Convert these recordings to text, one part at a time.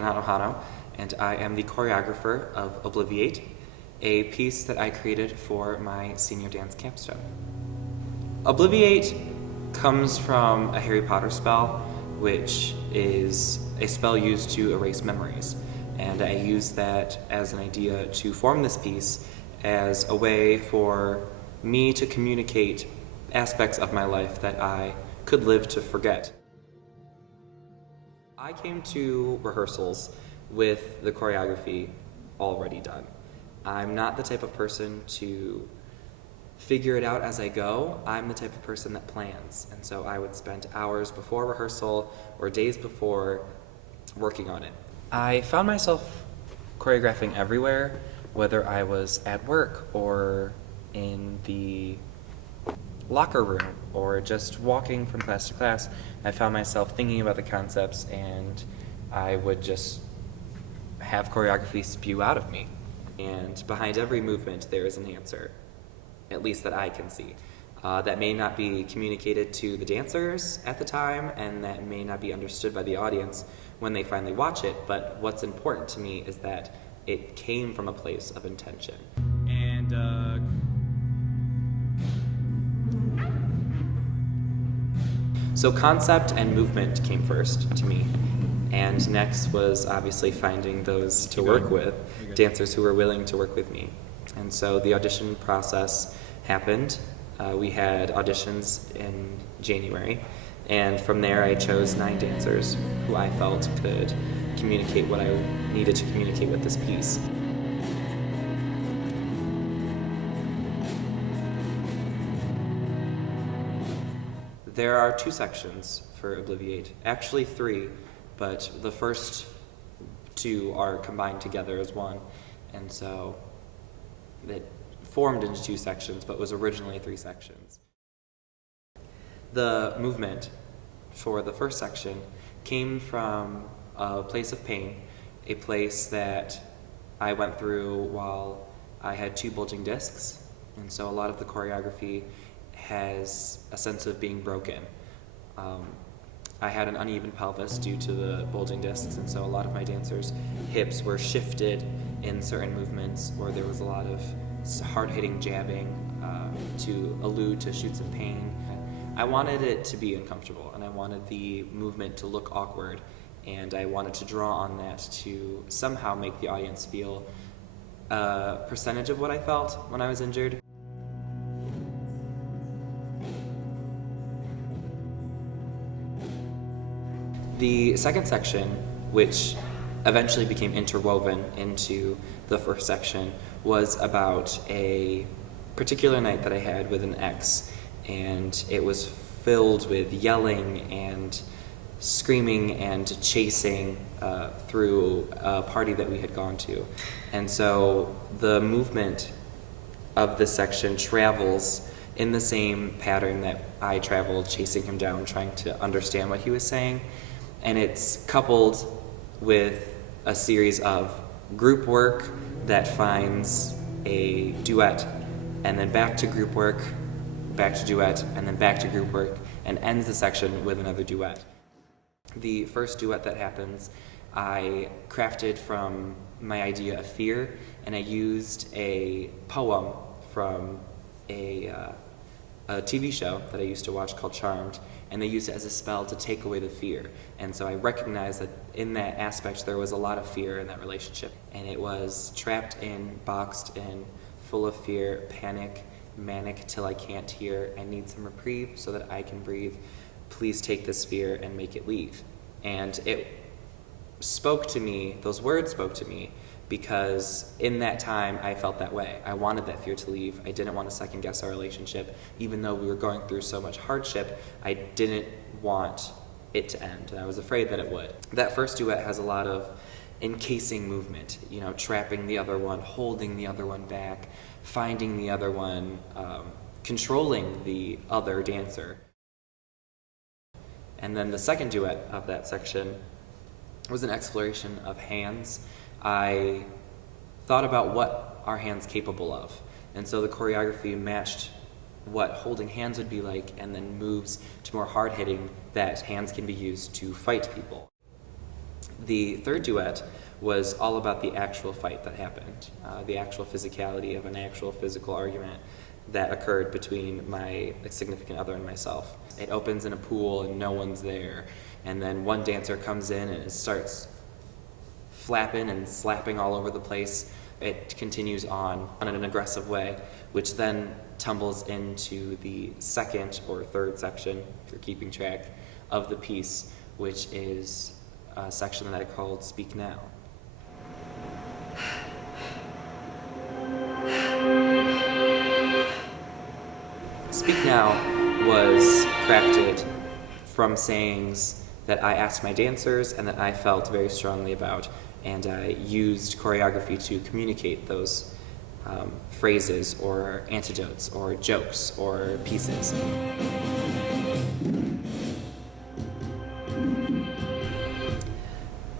Renato Hano, and I am the choreographer of Obliviate, a piece that I created for my senior dance capstone. Obliviate comes from a Harry Potter spell, which is a spell used to erase memories. And I used that as an idea to form this piece as a way for me to communicate aspects of my life that I could live to forget. I came to rehearsals with the choreography already done. I'm not the type of person to figure it out as I go. I'm the type of person that plans, and so I would spend hours before rehearsal or days before working on it. I found myself choreographing everywhere, whether I was at work or in the locker room or just walking from class to class. I found myself thinking about the concepts, and I would just have choreography spew out of me. And behind every movement there is an answer, at least that I can see. That may not be communicated to the dancers at the time, and that may not be understood by the audience when they finally watch it, but what's important to me is that it came from a place of intention. And so concept and movement came first to me, and next was obviously finding those to work with, dancers who were willing to work with me. And so the audition process happened. We had auditions in January, and from there I chose 9 dancers who I felt could communicate what I needed to communicate with this piece. There are 2 sections for Obliviate, actually 3, but the first 2 are combined together as one, and so it formed into 2 sections, but was originally 3 sections. The movement for the first section came from a place of pain, a place that I went through while I had 2 bulging discs, and so a lot of the choreography has a sense of being broken. I had an uneven pelvis due to the bulging discs, and so a lot of my dancers' hips were shifted in certain movements, or there was a lot of hard-hitting jabbing to allude to shoots of pain. I wanted it to be uncomfortable, and I wanted the movement to look awkward, and I wanted to draw on that to somehow make the audience feel a percentage of what I felt when I was injured. The second section, which eventually became interwoven into the first section, was about a particular night that I had with an ex, and it was filled with yelling and screaming and chasing through a party that we had gone to. And so the movement of this section travels in the same pattern that I traveled, chasing him down, trying to understand what he was saying. And it's coupled with a series of group work that finds a duet, and then back to group work, back to duet, and then back to group work, and ends the section with another duet. The first duet that happens, I crafted from my idea of fear, and I used a poem from a TV show that I used to watch called Charmed, and they used it as a spell to take away the fear. And so I recognized that in that aspect there was a lot of fear in that relationship, and it was trapped in, boxed in, full of fear, panic, manic till I can't hear. I need some reprieve so that I can breathe. Please take this fear and make it leave. And it spoke to me, those words spoke to me, because in that time I felt that way. I wanted that fear to leave. I didn't want to second guess our relationship. Even though we were going through so much hardship, I didn't want it to end, and I was afraid that it would. That first duet has a lot of encasing movement, trapping the other one, holding the other one back, finding the other one, controlling the other dancer. And then the second duet of that section was an exploration of hands. I thought about what are hands capable of, and so the choreography matched what holding hands would be like, and then moves to more hard-hitting that hands can be used to fight people. The third duet was all about the actual fight that happened, the actual physicality of an actual physical argument that occurred between my significant other and myself. It opens in a pool and no one's there, and then one dancer comes in and it starts flapping and slapping all over the place. It continues on in an aggressive way, which then tumbles into the second or third section, if you're keeping track, of the piece, which is a section that I called Speak Now. Speak Now was crafted from sayings that I asked my dancers and that I felt very strongly about, and I used choreography to communicate those phrases or antidotes or jokes or pieces.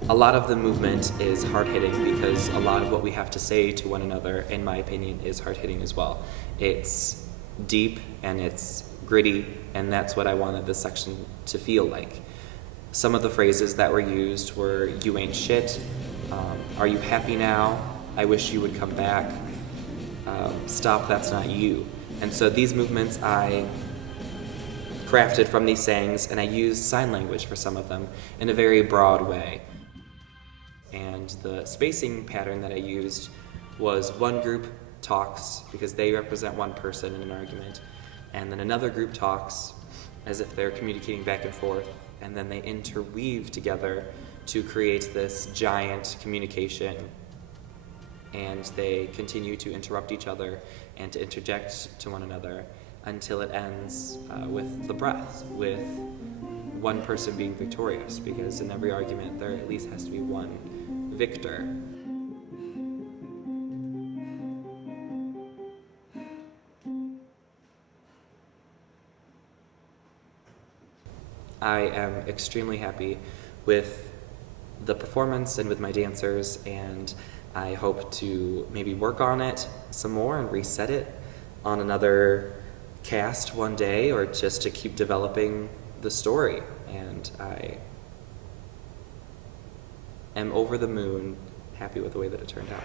A lot of the movement is hard-hitting because a lot of what we have to say to one another, in my opinion, is hard-hitting as well. It's deep and it's gritty, and that's what I wanted this section to feel like. Some of the phrases that were used were, "You ain't shit," "Are you happy now?" "I wish you would come back," "Stop, that's not you." And so these movements I crafted from these sayings, and I used sign language for some of them in a very broad way. And the spacing pattern that I used was one group talks because they represent one person in an argument, and then another group talks as if they're communicating back and forth, and then they interweave together to create this giant communication, and they continue to interrupt each other and to interject to one another until it ends with the breaths, with one person being victorious, because in every argument there at least has to be one victor. I am extremely happy with the performance and with my dancers, and I hope to maybe work on it some more and reset it on another cast one day, or just to keep developing the story. And I am over the moon happy with the way that it turned out.